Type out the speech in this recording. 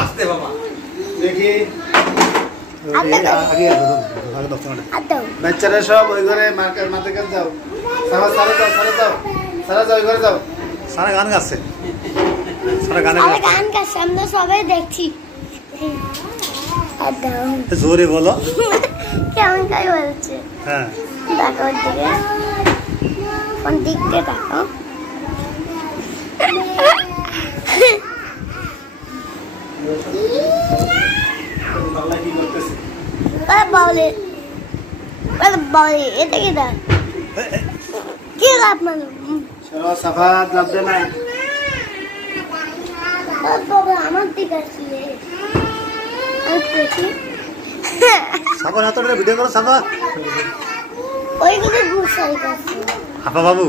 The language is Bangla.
আস্তে বাবা দেখি বাচ্চারা সব ওই ঘরে মার্কেট মাঠে কাছে যাও সারা যাও ওই ঘরে যাও সারা গান গাচ্ছে গান গাচ্ছে আমরা সবাই দেখছি জোরে বলো কেমন কাজ বলছে হ্যাঁ দেখো দিকে কোন দিকে দেখো বলে এটা কি দা কি আপনার চলো সাফা যাবে না আমার দিকে আসলে সাফার হাতে ভিডিও করো সাফা ওইগুলো গুছাই করছে আপা বাবু